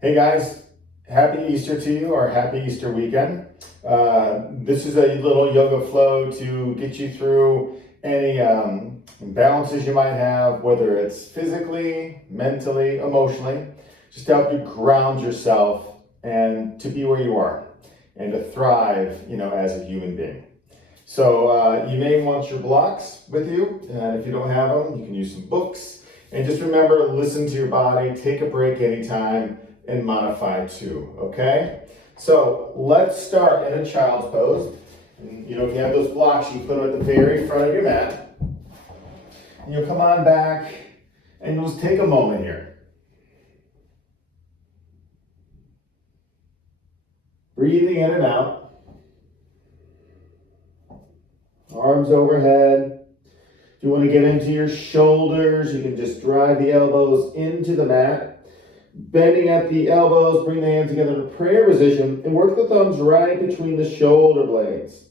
Hey guys, happy Easter to you, or happy Easter weekend. This is a little yoga flow to get you through any imbalances you might have, whether it's physically, mentally, emotionally, just to help you ground yourself and to be where you are and to thrive, as a human being. So you may want your blocks with you, and if you don't have them, you can use some books. And just remember, listen to your body, take a break anytime, and modify too, okay? So let's start in a child's pose. And, if you have those blocks, you put them at the very front of your mat. And you'll come on back, and you'll just take a moment here. Breathing in and out. Arms overhead. If you want to get into your shoulders, you can just drive the elbows into the mat. Bending at the elbows, bring the hands together in a prayer position, and work the thumbs right between the shoulder blades.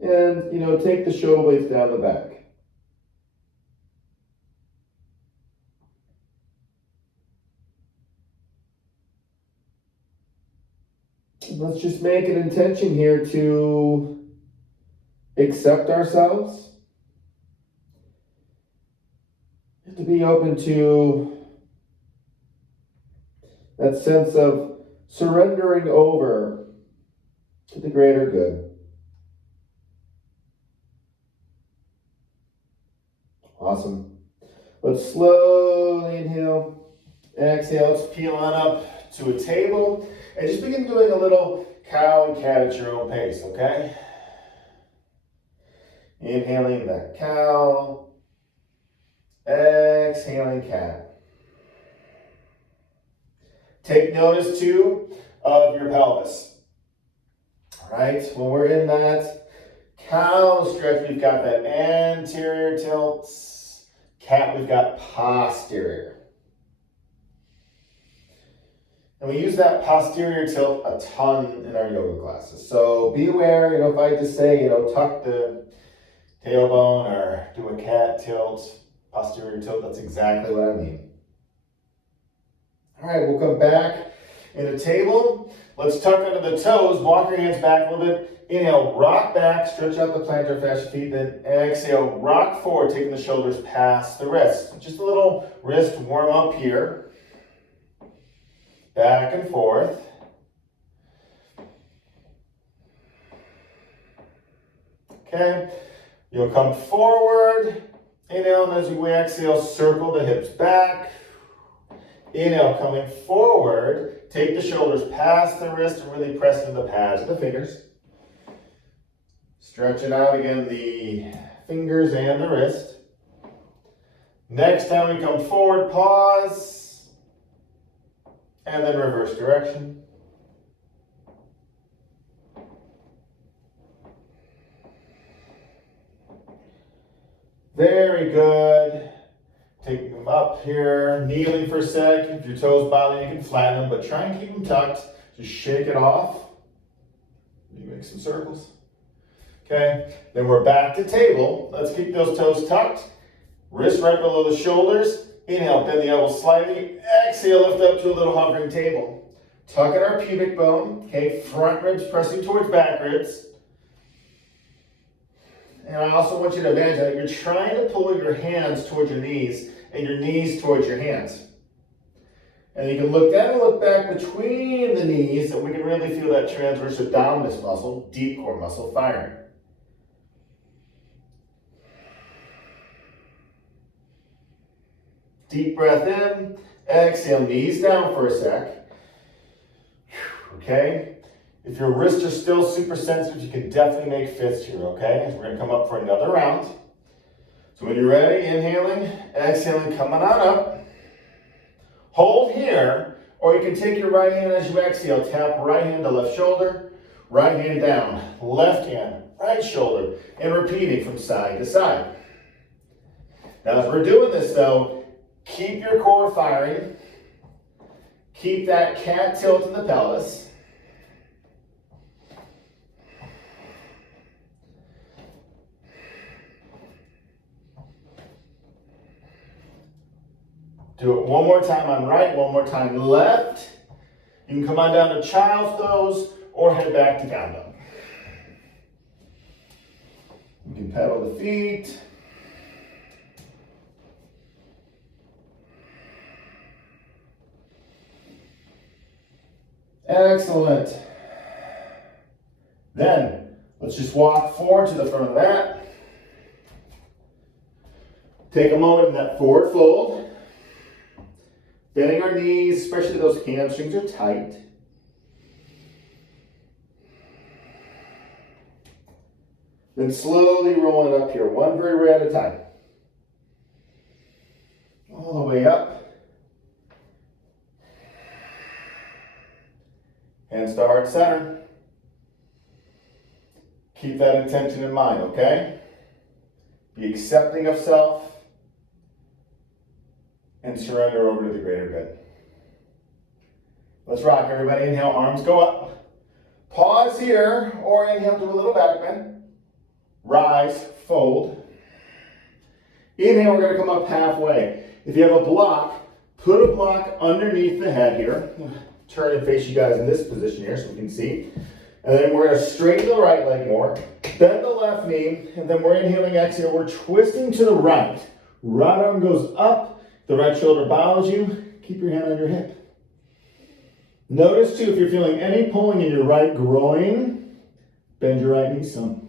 And, take the shoulder blades down the back. Let's just make an intention here to accept ourselves. To be open to that sense of surrendering over to the greater good. Awesome. Let's slowly inhale, exhale. Let's peel on up to a table and just begin doing a little cow and cat at your own pace, okay? Inhaling that cow. Exhaling cat. Take notice too of your pelvis. All right, when we're in that cow stretch, we've got that anterior tilt. Cat, we've got posterior. And we use that posterior tilt a ton in our yoga classes. So be aware, if I just say, tuck the tailbone or do a cat tilt, posterior tilt, that's exactly what I mean. All right, we'll come back in a table. Let's tuck under the toes, walk your hands back a little bit. Inhale, rock back, stretch out the plantar fascia feet, then exhale, rock forward, taking the shoulders past the wrists. Just a little wrist warm up here. Back and forth. Okay, you'll come forward. Inhale, and as you exhale, circle the hips back. Inhale, coming forward. Take the shoulders past the wrist and really press into the pads of the fingers. Stretch it out again, the fingers and the wrist. Next time we come forward, pause. And then reverse direction. Very good. Take them up here, kneeling for a sec. If your toes bother, you can flatten them, but try and keep them tucked. Just shake it off. You make some circles. Okay, then we're back to table. Let's keep those toes tucked. Wrists right below the shoulders. Inhale, bend the elbows slightly. Exhale, lift up to a little hovering table. Tuck at our pubic bone. Okay, front ribs pressing towards back ribs. And I also want you to imagine that you're trying to pull your hands towards your knees and your knees towards your hands. And you can look down and look back between the knees, and we can really feel that transverse abdominis muscle, deep core muscle firing. Deep breath in, exhale, knees down for a sec. Okay? If your wrists are still super sensitive, you can definitely make fists here, okay? We're going to come up for another round. So when you're ready, inhaling, exhaling, coming on up. Hold here, or you can take your right hand as you exhale. Tap right hand to left shoulder, right hand down, left hand, right shoulder, and repeating from side to side. Now as we're doing this though, keep your core firing. Keep that cat tilt in the pelvis. Do it one more time on right, one more time left. You can come on down to child's pose or head back to down dog. You can pedal the feet. Excellent. Then, let's just walk forward to the front of the mat. Take a moment in that forward fold. Bending our knees, especially those hamstrings are tight. Then slowly roll it up here, one vertebra at a time. All the way up. Hands to heart center. Keep that intention in mind, okay? Be accepting of self and surrender over to the greater good. Let's rock, everybody. Inhale, arms go up. Pause here, or inhale, do a little back bend. Rise, fold. Inhale, we're going to come up halfway. If you have a block, put a block underneath the head here. Turn and face you guys in this position here so we can see. And then we're going to straighten the right leg more. Bend the left knee, and then we're inhaling, exhale. We're twisting to the right. Right arm goes up. The right shoulder bows you. Keep your hand on your hip. Notice too, if you're feeling any pulling in your right groin, bend your right knee some.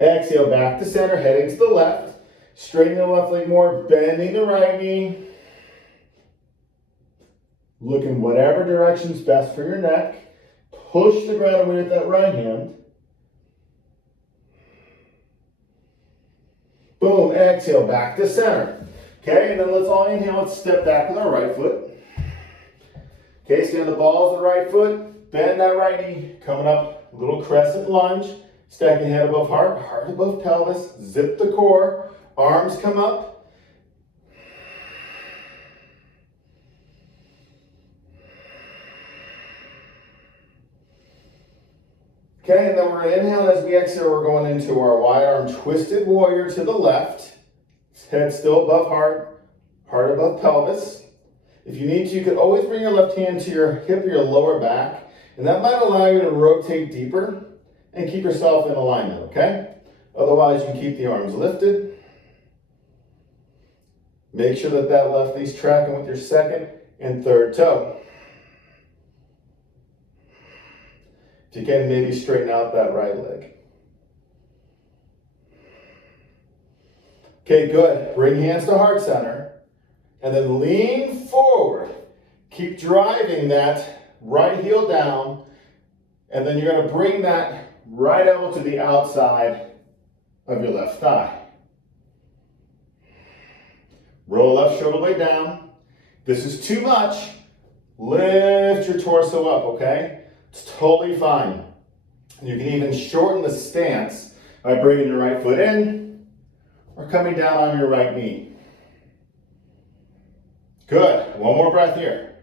Exhale, back to center, heading to the left. Straighten the left leg more, bending the right knee. Look in whatever direction's best for your neck. Push the ground away with that right hand. Boom, exhale, back to center. Okay, and then let's all inhale, let's step back with our right foot. Okay, stand the balls of the right foot, bend that right knee, coming up, a little crescent lunge. Stacking head above heart, heart above pelvis, zip the core, arms come up. Okay, and then we're going to inhale. As we exhale, we're going into our wide arm twisted warrior to the left. Head still above heart, heart above pelvis. If you need to, you could always bring your left hand to your hip or your lower back, and that might allow you to rotate deeper and keep yourself in alignment, okay? Otherwise, you can keep the arms lifted. Make sure that that left knee's tracking with your second and third toe. If you can, maybe straighten out that right leg. Okay, good. Bring hands to heart center. And then lean forward. Keep driving that right heel down. And then you're going to bring that right elbow to the outside of your left thigh. Roll left shoulder blade down. This is too much. Lift your torso up, okay? It's totally fine. You can even shorten the stance by bringing your right foot in or coming down on your right knee. Good. One more breath here.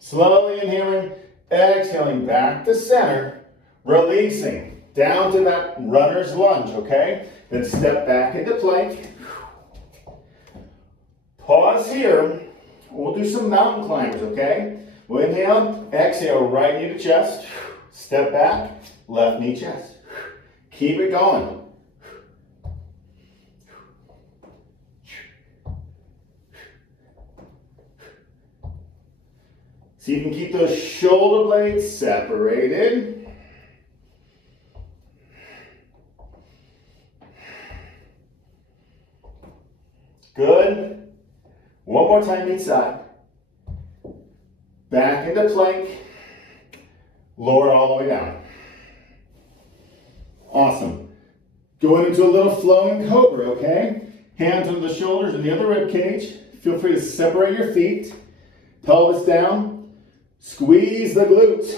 Slowly inhaling, exhaling back to center, releasing down to that runner's lunge, okay? Then step back into plank. Pause here. We'll do some mountain climbers, okay? We'll inhale, exhale, right knee to chest. Step back, left knee chest. Keep it going. So you can keep those shoulder blades separated. Good. One more time each side. Back into plank. Lower all the way down. Awesome. Going into a little flowing cobra, okay? Hands under the shoulders and the other rib cage. Feel free to separate your feet. Pelvis down. Squeeze the glutes.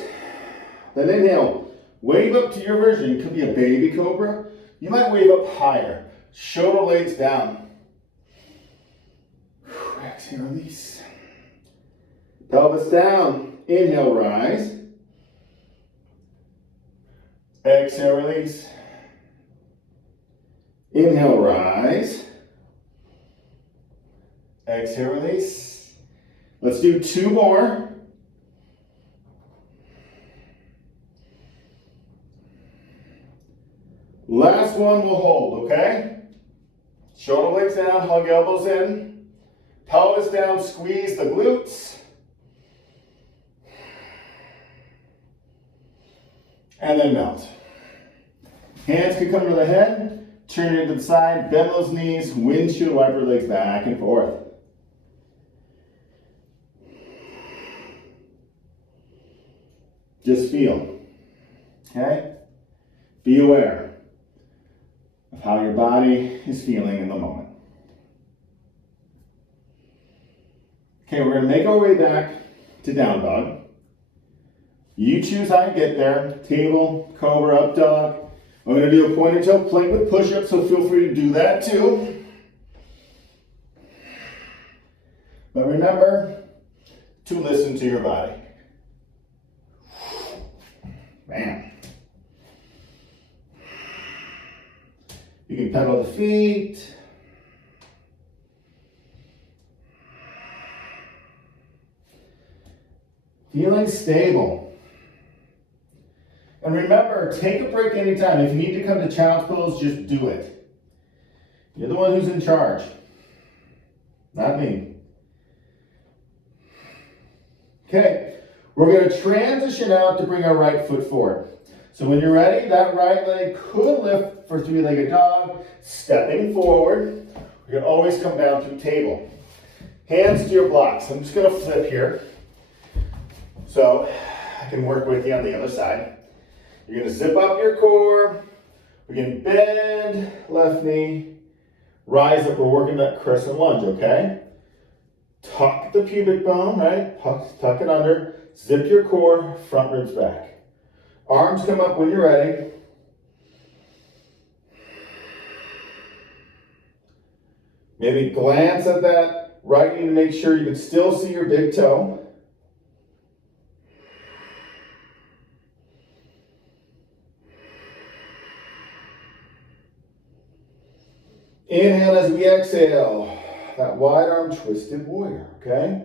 Then inhale. Wave up to your version. It could be a baby cobra. You might wave up higher. Shoulder blades down. Exhale, release. Pelvis down. Inhale, rise. Exhale, release. Inhale, rise. Exhale, release. Let's do 2 more. Last one we'll hold, okay? Shoulder blades down, hug elbows in. Pelvis down, squeeze the glutes. And then melt. Hands can come to the head, turn it to the side, bend those knees, windshield wiper legs back and forth. Just feel, okay? Be aware of how your body is feeling in the moment. Okay, we're gonna make our way back to down dog. You choose how you get there, table, cobra, up dog. I'm gonna do a pointed toe plank with push-ups, so feel free to do that too. But remember to listen to your body. Bam. You can pedal the feet. Feeling stable. And remember, take a break anytime. If you need to come to child's pose, just do it. You're the one who's in charge, not me. Okay, we're going to transition out to bring our right foot forward. So when you're ready, that right leg could lift for 3-legged dog, stepping forward. We can always come down to table. Hands to your blocks. I'm just going to flip here so I can work with you on the other side. You're going to zip up your core. We can bend left knee, rise up. We're working that crescent lunge, okay? Tuck the pubic bone, right? Tuck it under. Zip your core, front ribs back. Arms come up when you're ready. Maybe glance at that right knee to make sure you can still see your big toe. Inhale as we exhale. That wide arm twisted warrior, okay?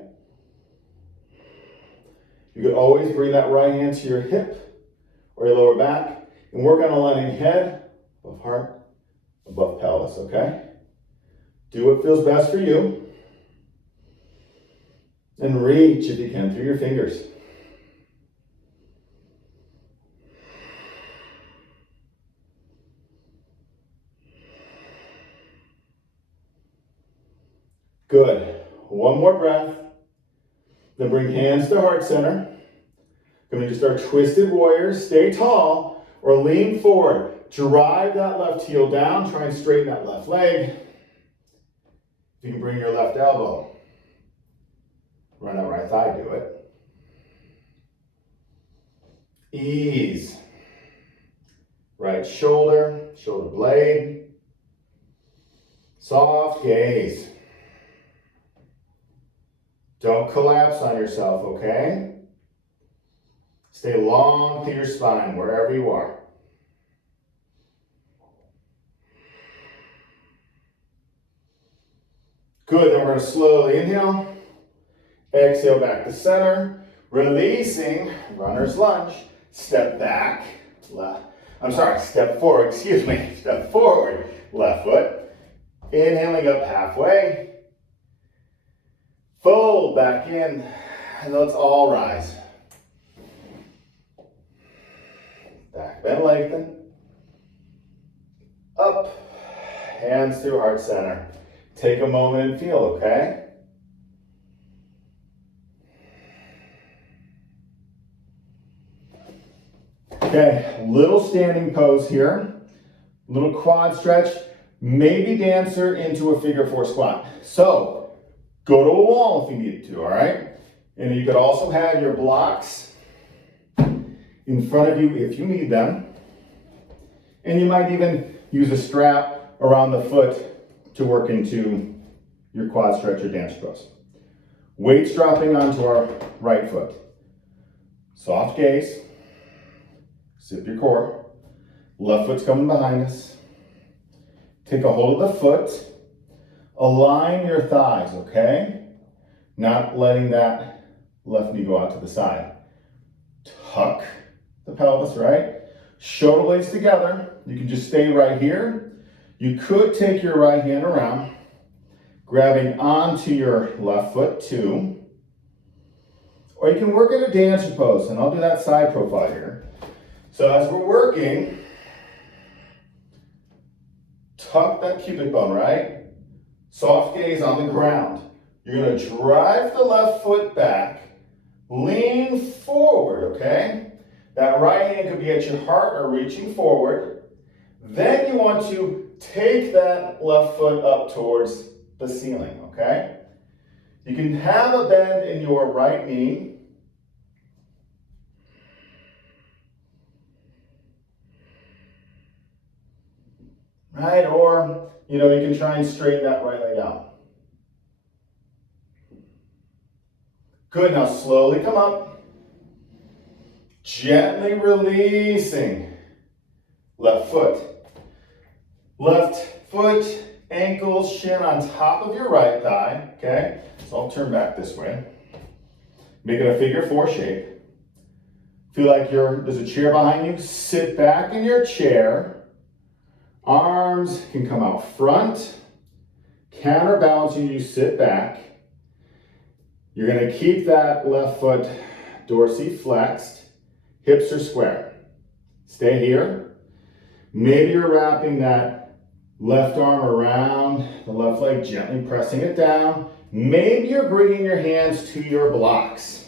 You could always bring that right hand to your hip or your lower back and work on aligning head above heart, above pelvis, okay? Do what feels best for you. And reach if you can through your fingers. Good. One more breath. Then bring hands to heart center. Going to just our twisted warrior. Stay tall or lean forward. Drive that left heel down. Try and straighten that left leg. If you can bring your left elbow. Run that right thigh, do it. Ease. Right shoulder, shoulder blade. Soft gaze. Don't collapse on yourself, okay? Stay long through your spine, wherever you are. Good, then we're going to slowly inhale. Exhale back to center. Releasing, runner's lunge. Step back, step forward, Step forward, left foot. Inhaling up halfway. Fold back in, and let's all rise. Back bend, lengthen. Up, hands through heart center. Take a moment and feel, okay? Okay, little standing pose here. Little quad stretch. Maybe dancer into a figure 4 squat. So, go to a wall if you need to, all right? And you could also have your blocks in front of you if you need them. And you might even use a strap around the foot to work into your quad stretch or dancer pose. Weights dropping onto our right foot. Soft gaze. Zip your core. Left foot's coming behind us. Take a hold of the foot. Align your thighs, okay? Not letting that left knee go out to the side. Tuck the pelvis, right? Shoulder blades together. You can just stay right here. You could take your right hand around, grabbing onto your left foot too. Or you can work in a dancer pose, and I'll do that side profile here. So as we're working, tuck that pubic bone, right? Soft gaze on the ground. You're going to drive the left foot back, lean forward, okay? That right hand could be at your heart or reaching forward. Then you want to take that left foot up towards the ceiling, okay? You can have a bend in your right knee. Right, or, you can try and straighten that right leg out. Good, now slowly come up. Gently releasing left foot. Left foot, ankle, shin on top of your right thigh, okay? So I'll turn back this way. Make it a figure 4 shape. Feel like there's a chair behind you. Sit back in your chair. Arms can come out front. Counterbalancing, you sit back. You're going to keep that left foot dorsiflexed. Hips are square. Stay here. Maybe you're wrapping that left arm around the left leg, gently pressing it down. Maybe you're bringing your hands to your blocks.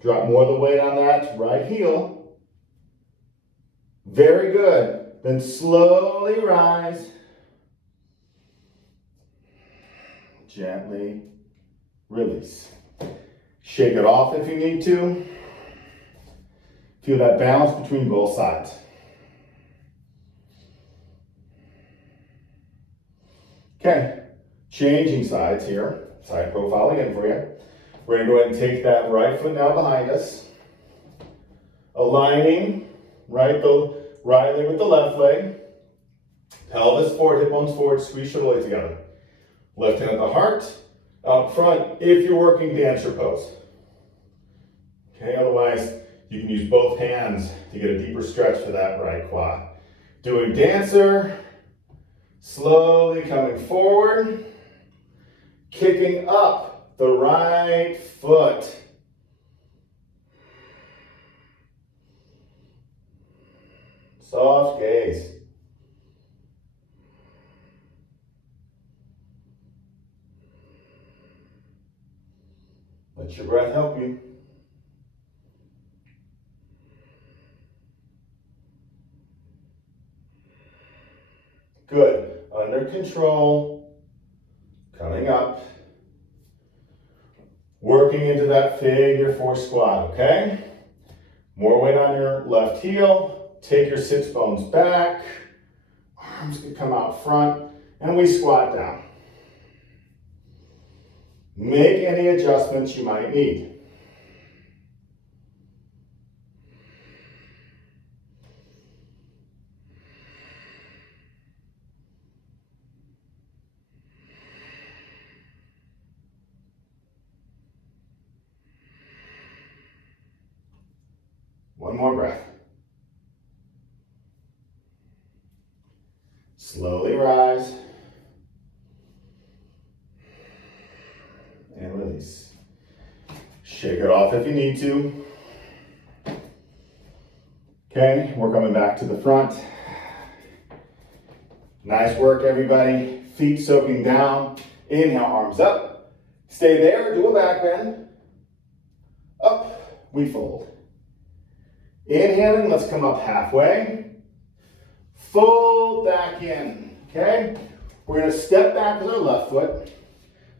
Drop more of the weight on that right heel. Very good. Then slowly rise. Gently release. Shake it off if you need to. Feel that balance between both sides. Okay, changing sides here. Side profile again for you. We're going to go ahead and take that right foot now behind us. Aligning the right leg with the left leg. Pelvis forward, hip bones forward, squeeze shoulder blades together. Left hand at the heart, out front if you're working dancer pose. Okay, otherwise you can use both hands to get a deeper stretch for that right quad. Doing dancer, slowly coming forward, kicking up the right foot. Soft gaze. Let your breath help you. Good. Under control. Coming up. Working into that figure 4 squat, okay? More weight on your left heel. Take your sits bones back. Arms can come out front. And we squat down. Make any adjustments you might need. One more breath. Slowly rise. And release. Shake it off if you need to. Okay, we're coming back to the front. Nice work, everybody. Feet soaking down. Inhale, arms up. Stay there, do a back bend. Up, we fold. Inhaling, let's come up halfway. Fold back in, okay? We're gonna step back with our left foot.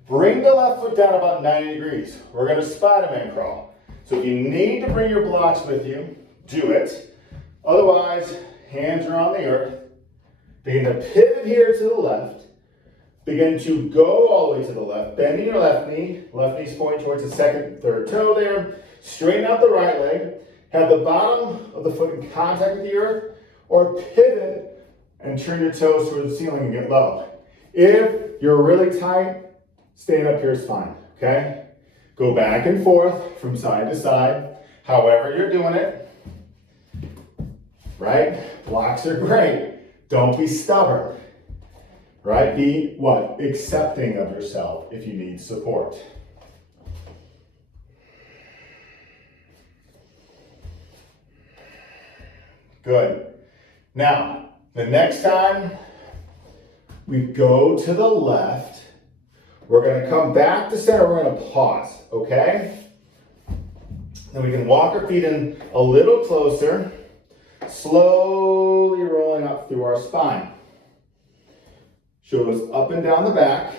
Bring the left foot down about 90 degrees. We're gonna Spider-Man crawl. So if you need to bring your blocks with you, do it. Otherwise, hands are on the earth. Begin to pivot here to the left. Begin to go all the way to the left, bending your left knee's pointing towards the second, third toe there. Straighten out the right leg. Have the bottom of the foot in contact with the earth, or pivot and turn your toes towards the ceiling and get low. If you're really tight, staying up here is fine, okay? Go back and forth from side to side, however you're doing it, right? Blocks are great. Don't be stubborn, right? Be what? Accepting of yourself if you need support. Good. Now, the next time we go to the left, we're going to come back to center. We're going to pause, okay? Then we can walk our feet in a little closer, slowly rolling up through our spine. Shoulders up and down the back.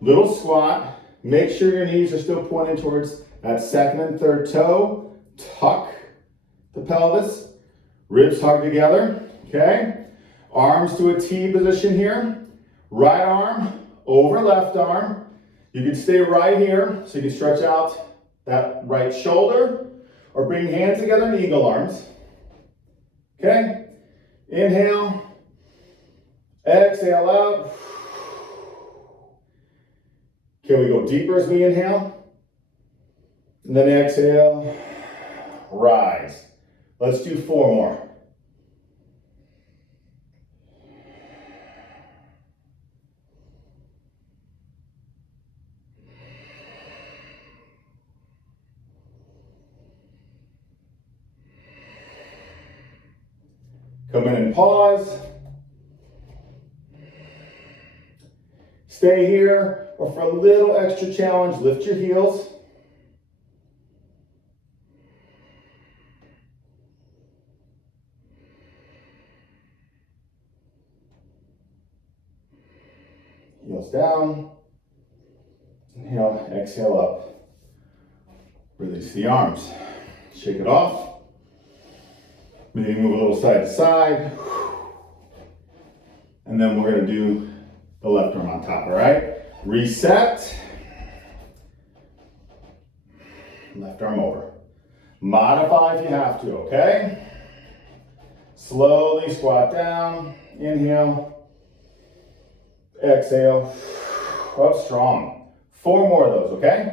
Little squat. Make sure your knees are still pointing towards that second and third toe. Tuck the pelvis. Ribs hug together, okay? Arms to a T position here. Right arm over left arm. You can stay right here, so you can stretch out that right shoulder, or bring hands together in eagle arms. Okay? Inhale. Exhale out. Can we go deeper as we inhale? And then exhale. Rise. Let's do 4 more. Come in and pause. Stay here, or for a little extra challenge, lift your heels. Heels down. Inhale, exhale up. Release the arms. Shake it off. Maybe move a little side to side. And then we're going to do the left arm on top, all right? Reset. Left arm over. Modify if you have to, okay? Slowly squat down. Inhale. Exhale. Up strong. 4 more of those, okay?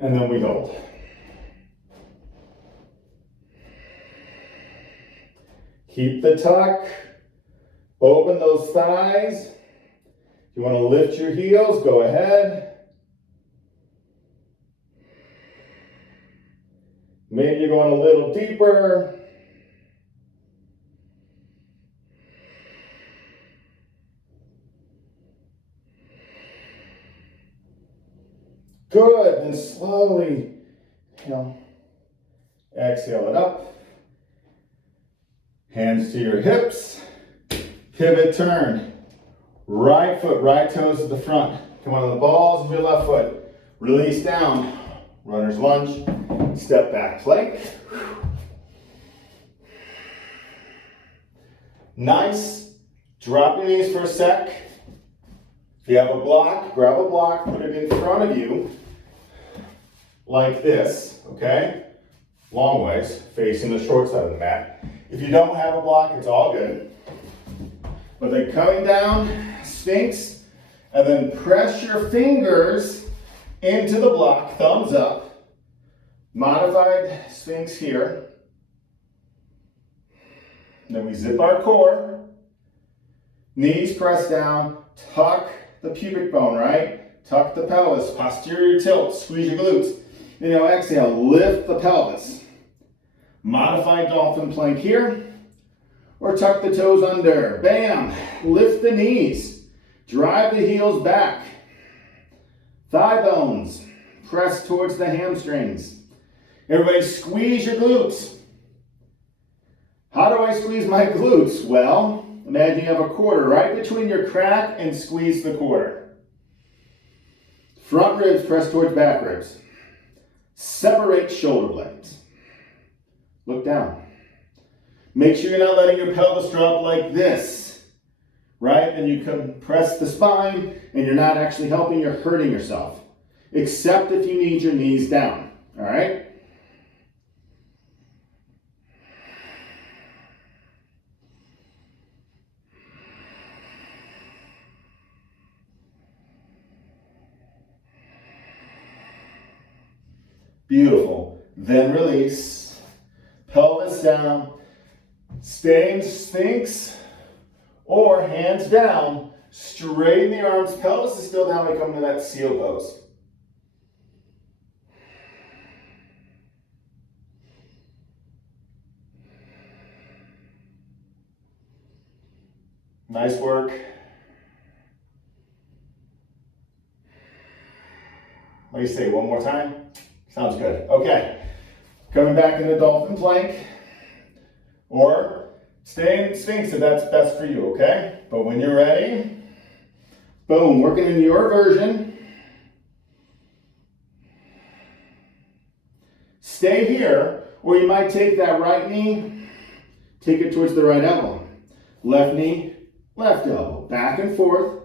And then we hold. Keep the tuck. Open those thighs. If you want to lift your heels, go ahead. Maybe you're going a little deeper. Good, and slowly, exhale it up. Hands to your hips. Pivot turn. Right foot, right toes to the front. Come on the balls of your left foot. Release down. Runner's lunge. Step back plank. Nice. Drop your knees for a sec. If you have a block, grab a block, put it in front of you. Like this, okay? Long ways, facing the short side of the mat. If you don't have a block, it's all good. But then coming down, Sphinx, and then press your fingers into the block, thumbs up. Modified Sphinx here. And then we zip our core. Knees press down, tuck the pubic bone, right? Tuck the pelvis, posterior tilt, squeeze your glutes. Exhale, lift the pelvis. Modified dolphin plank here. Or tuck the toes under. Bam! Lift the knees. Drive the heels back. Thigh bones. Press towards the hamstrings. Everybody squeeze your glutes. How do I squeeze my glutes? Well, imagine you have a quarter right between your crack and squeeze the quarter. Front ribs press towards back ribs. Separate shoulder blades. Look down. Make sure you're not letting your pelvis drop like this, right? And you compress the spine and you're not actually helping, you're hurting yourself. Except if you need your knees down, all right? Beautiful. Then release. Pelvis down. Stay in Sphinx or hands down. Straighten the arms. Pelvis is still down. We come to that seal pose. Nice work. What do you say? One more time? Sounds good. Okay. Coming back into dolphin plank. Or stay in Sphinx if that's best for you, okay? But when you're ready, boom, working in your version. Stay here, or you might take that right knee, take it towards the right elbow. Left knee, left elbow. Back and forth.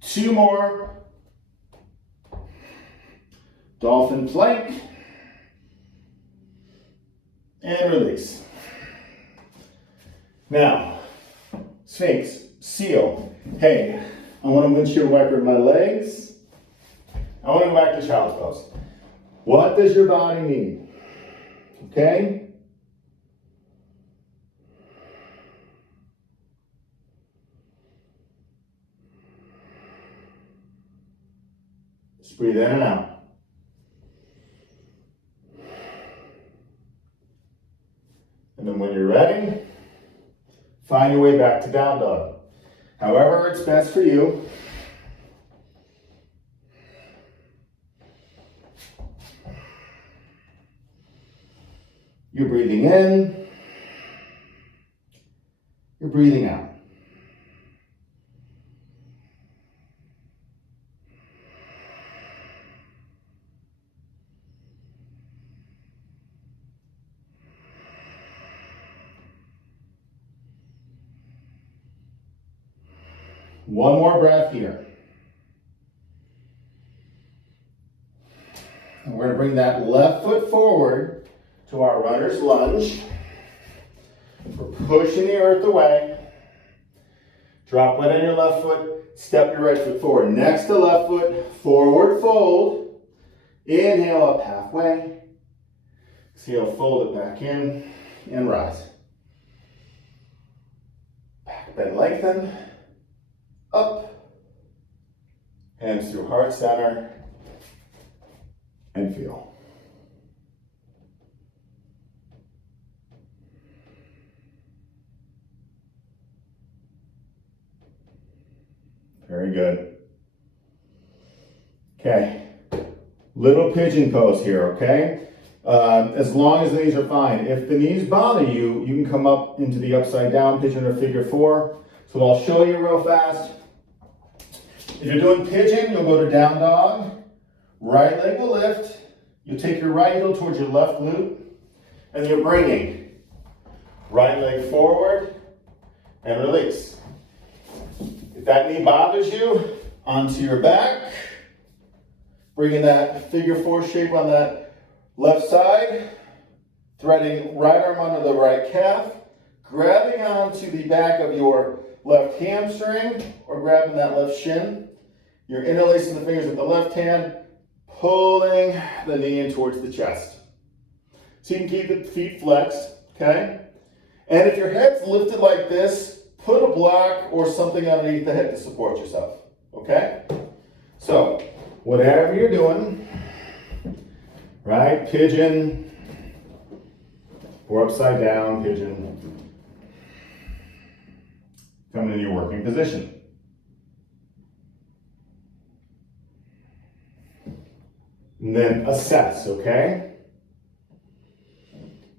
Two more. Dolphin plank. And release. Now, Sphinx, seal. Hey, I want a windshield wiper in my legs. I want to go back to child's pose. What does your body need? Okay? Just breathe in and out. And then when you're ready, find your way back to down dog. However it's best for you. You're breathing in. You're breathing out. One more breath here. And we're going to bring that left foot forward to our runner's lunge. We're pushing the earth away. Drop weight on your left foot. Step your right foot forward. Next to left foot, forward fold. Inhale up halfway. Exhale, fold it back in and rise. Back bend, lengthen. Up, hands through heart center, and feel. Very good. Okay, little pigeon pose here, okay? As long as the knees are fine. If the knees bother you, you can come up into the upside down pigeon or figure four. So I'll show you real fast. If you're doing pigeon, you'll go to down dog. Right leg will lift. You'll take your right heel towards your left glute. And you're bringing right leg forward and release. If that knee bothers you, onto your back. Bringing that figure four shape on that left side. Threading right arm under the right calf. Grabbing onto the back of your left hamstring or grabbing that left shin. You're interlacing the fingers with the left hand, pulling the knee in towards the chest. So you can keep the feet flexed, okay? And if your head's lifted like this, put a block or something underneath the head to support yourself, okay? So, whatever you're doing, right? Pigeon, or upside down pigeon. Coming in your working position. And then assess, okay?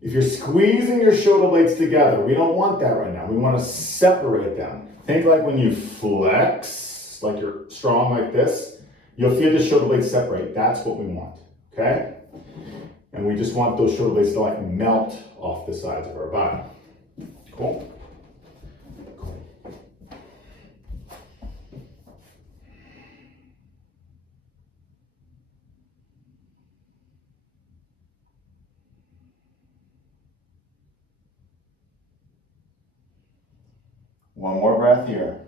If you're squeezing your shoulder blades together, we don't want that right now. We want to separate them. Think like when you flex, like you're strong like this, you'll feel the shoulder blades separate. That's what we want, okay? And we just want those shoulder blades to like melt off the sides of our body. Cool? Cool. One more breath here.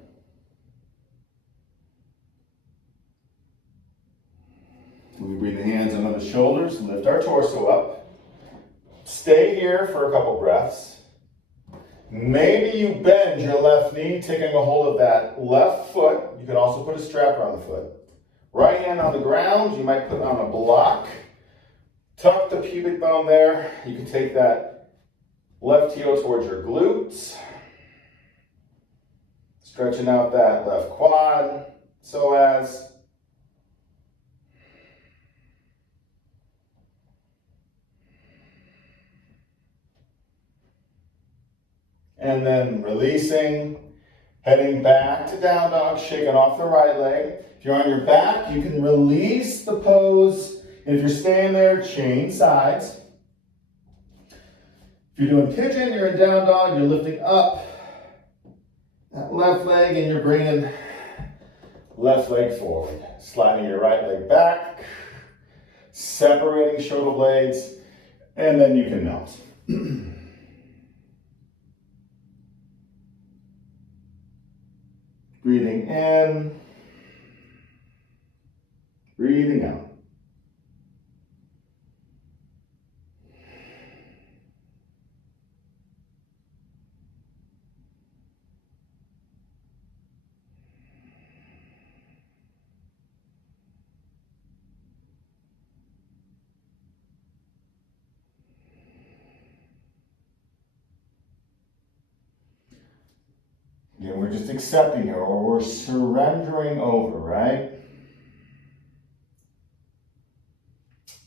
We breathe the hands under the shoulders, lift our torso up. Stay here for a couple breaths. Maybe you bend your left knee, taking a hold of that left foot. You can also put a strap around the foot. Right hand on the ground, you might put it on a block. Tuck the pubic bone there. You can take that left heel towards your glutes. Stretching out that left quad, psoas. And then releasing, heading back to down dog, shaking off the right leg. If you're on your back, you can release the pose. And if you're staying there, change sides. If you're doing pigeon, you're in down dog, you're lifting up that left leg and you're bringing left leg forward. Sliding your right leg back, separating shoulder blades, and then you can melt. Breathing in, breathing out. Again, we're just accepting here, or we're surrendering over, right?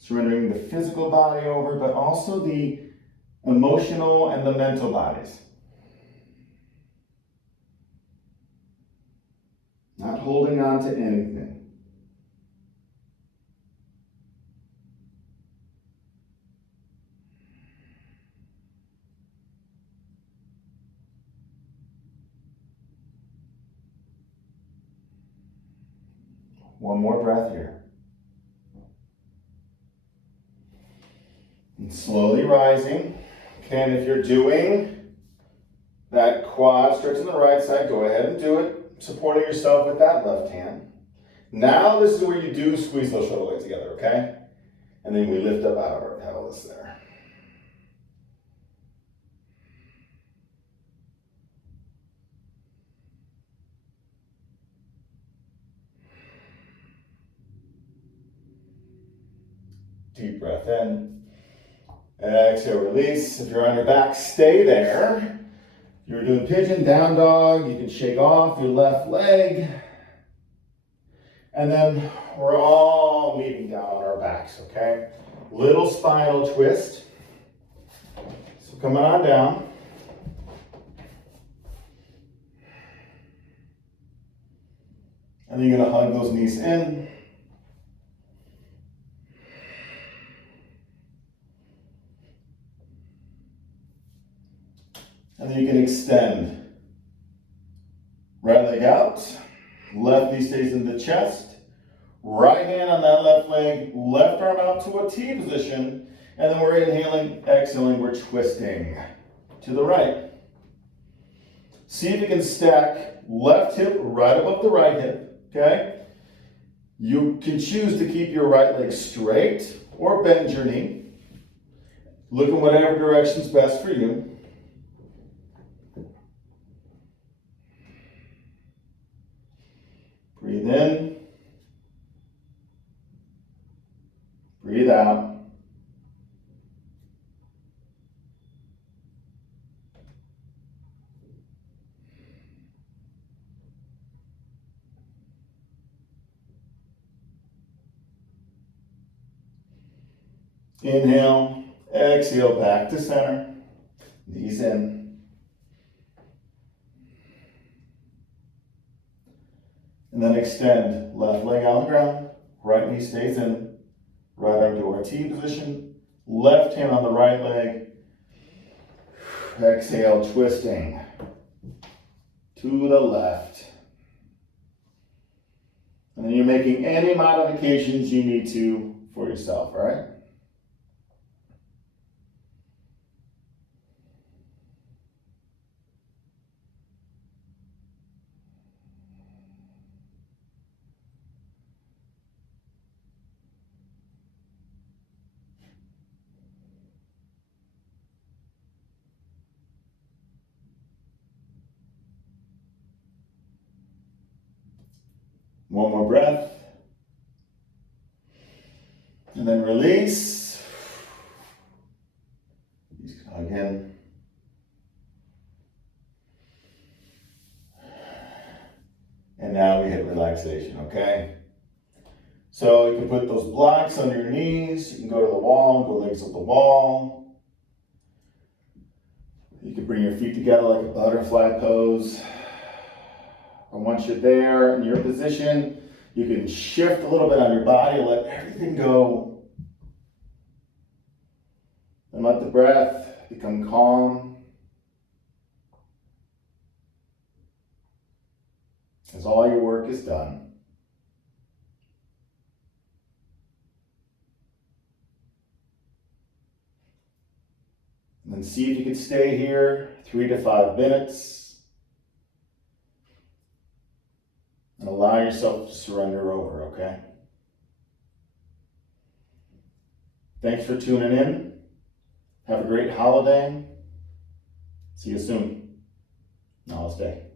Surrendering the physical body over, but also the emotional and the mental bodies. Not holding on to anything. One more breath here. And slowly rising. Okay, and if you're doing that quad stretch on the right side, go ahead and do it, supporting yourself with that left hand. Now this is where you do squeeze those shoulder blades together, okay? And then we lift up out of our pelvis there. Deep breath in. Exhale, release. If you're on your back, stay there. If you're doing pigeon, down dog, you can shake off your left leg. And then we're all meeting down on our backs, okay? Little spinal twist. So coming on down. And then you're gonna hug those knees in. And then you can extend. Right leg out, left knee stays in the chest, right hand on that left leg, left arm out to a T position, and then we're inhaling, exhaling, we're twisting to the right. See if you can stack left hip right above the right hip, okay? You can choose to keep your right leg straight or bend your knee. Look in whatever direction's best for you. Breathe in. Breathe out. Inhale, exhale, back to center. Knees in. And then extend, left leg on the ground, right knee stays in, right arm to our T position, left hand on the right leg. Exhale, twisting to the left. And then you're making any modifications you need to for yourself, all right? One more breath. And then release. Again. And now we hit relaxation, okay? So you can put those blocks on your knees. You can go to the wall, go legs up the wall. You can bring your feet together like a butterfly pose. And once you're there in your position, you can shift a little bit on your body, let everything go. And let the breath become calm. As all your work is done. And then see if you can stay here 3 to 5 minutes. And allow yourself to surrender over, okay? Thanks for tuning in. Have a great holiday. See you soon. Namaste.